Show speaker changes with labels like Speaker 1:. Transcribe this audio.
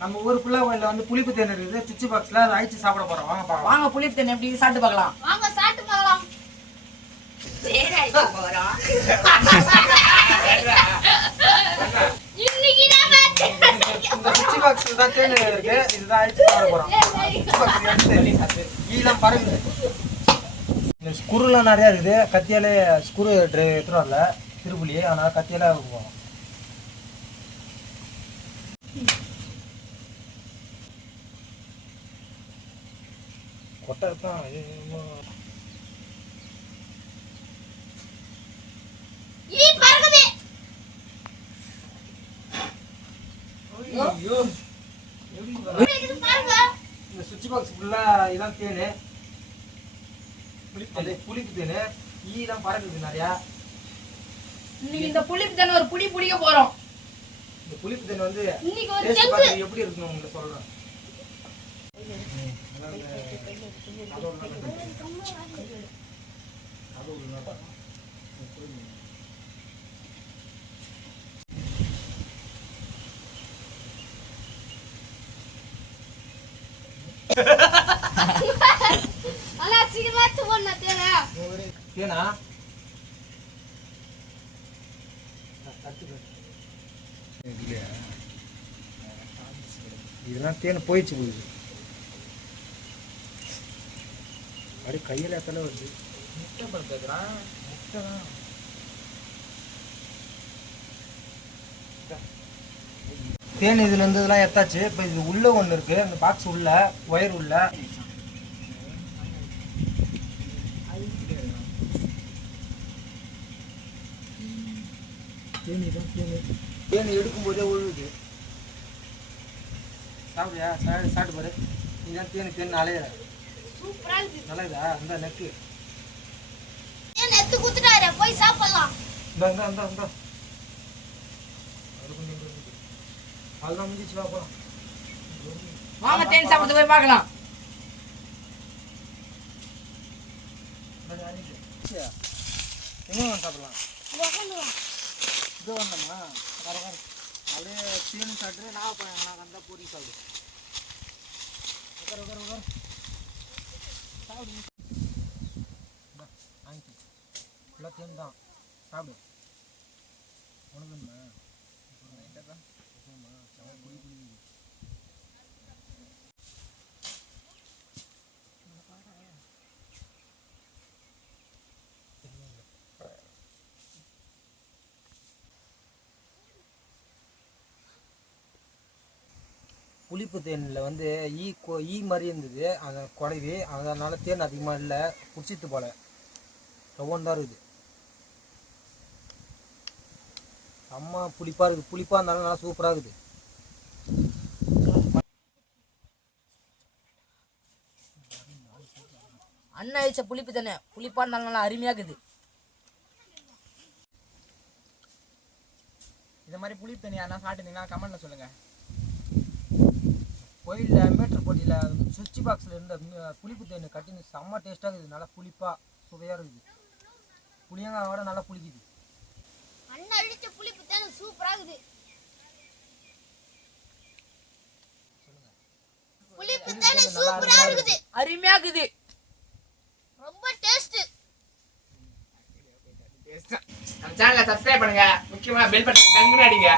Speaker 1: நம்ம ஊர் புள்ள கோயில்ல வந்து புளிப்பு தேன் இருக்குது. சுச்சி பாக்ஸ்ல அதை அழிச்சு சாப்பிட போறோம். வாங்க பார்க்கலாம்.
Speaker 2: வாங்க புளிப்பு தண்ணி எப்படி சாப்பிட்டு பார்க்கலாம்.
Speaker 3: வாங்க சாப்பிட்டு பார்க்கலாம்.
Speaker 1: இந்த சுச்சி பாக்ஸ்ல தான் தேன் இருக்கு. இதுதான் அழிச்சு சாப்பிட போறோம். சுச்சி பாக்ஸ் எடுத்து ஈலாம் பறகுது இந்த ஸ்குருலாம் நிறைய இருக்குது. கத்தியாலே ஸ்குரு எடுத்துட்டு வரல. திருப்புலி. அதனால கத்தியால போவோம் கொட்டை தான் ஐயோ. இந்த சுவிட்ச் பாக்ஸ் ஃபுல்லா இதான் தேனு. அது புளிப்பு தேனு. ஈலாம் பறக்குது நிறையா.
Speaker 2: இன்னைக்கு இந்த புளிப்பு தண்ணி ஒரு புடி பிடிக்க போறோம்.
Speaker 1: இந்த புளிப்பு தேன் வந்து
Speaker 3: இன்னைக்கு ஒரு
Speaker 1: எப்படி இருக்குன்னு உங்களுக்கு சொல்றேன்.
Speaker 3: ಅಲ್ಲ ಸಿಗಲ್ಲ ತಗೊಂಡ್
Speaker 1: ಮತ್ತೇನ ಏನಾ ಇದ್ರಂತೇನು ಪೋಯ್ಚಿ ಬಿಡುದು அப்படியே கையில் எத்தனை வருது. முட்டை பல் கேட்குறான் முட்டை தான். தேன் இதுல இருந்ததெல்லாம் எடுத்தாச்சு இப்போ இது உள்ள ஒன்று இருக்கு. அந்த பாக்ஸ் உள்ள ஒயர் உள்ள. தேனி தேனி எடுக்கும்போதே உழுவுது. சாப்பிடியா சாப்பிட்டு சாப்பிட்டு பாரு. நீ தான் தேனி தேன் அலையிற.
Speaker 3: சூப்பரா இருக்கு
Speaker 1: நல்லா இதா இந்த நெக்கு.
Speaker 3: தேன் எடுத்து குத்துட்டாரு? போய் சாப்பிடலாம்.
Speaker 1: இந்த இந்த இந்த இந்த. அதுதான் முடிச்சு வா போலாம்.
Speaker 2: வாங்க தேன் சாப்பிட்டு போய் பார்க்கலாம்.
Speaker 1: வந்து சாப்பிடலாம். இது வந்தோமா வர வர. அப்படியே தேன் சாப்பிட்டு நான் நான் வந்தால் பூரி சாப்பிடு. உட்கார் உட்கார் உட்கார் சாப்பிடு இந்தா, வாங்கிக்க ஃபுல்லாக தேன் தான் சாப்பிடு உனக்கு என்ன புளிப்பு தேனில் வந்து ஈ கொ ஈ மாதிரி இருந்தது. அந்த குறைவி அதனால தேன் அதிகமாக இல்லை. பிடிச்சிட்டு போல. ரவன் தான் இருக்குது. அம்மா புளிப்பாக இருக்குது. புளிப்பாக இருந்தாலும் நல்லா சூப்பராக இருக்குது.
Speaker 2: அண்ணன் அழிச்ச புளிப்பு தண்ணி புளிப்பா இருந்தாலும் நல்லா அருமையா இருக்குது.
Speaker 1: இந்த மாதிரி புளிப்பு தண்ணி யாரா சாப்பிட்டீங்கன்னா கமெண்ட்ல சொல்லுங்க. கோயிலில் மீட்டர் போட்டியில் சுவிட்ச் பாக்ஸில் இருந்த புளிப்பு தேன் கட்டின்னு செம்ம டேஸ்ட்டாக இருக்குது. நல்லா புளிப்பாக சுவையாக இருக்குது. புளியங்காவோட நல்லா புளிக்குது.
Speaker 3: அண்ணன் அழிச்ச புளிப்பு தேன் சூப்பரா இருக்குது. புளிப்பு தேன் சூப்பரா இருக்குது.
Speaker 2: அருமையா இருக்குது.
Speaker 3: ரொம்ப டேஸ்ட்
Speaker 4: நம்ம சேனலை சப்ஸ்கிரைப் பண்ணுங்க. முக்கியமா பெல் பட்டன் டங்குன்னு அடிங்க.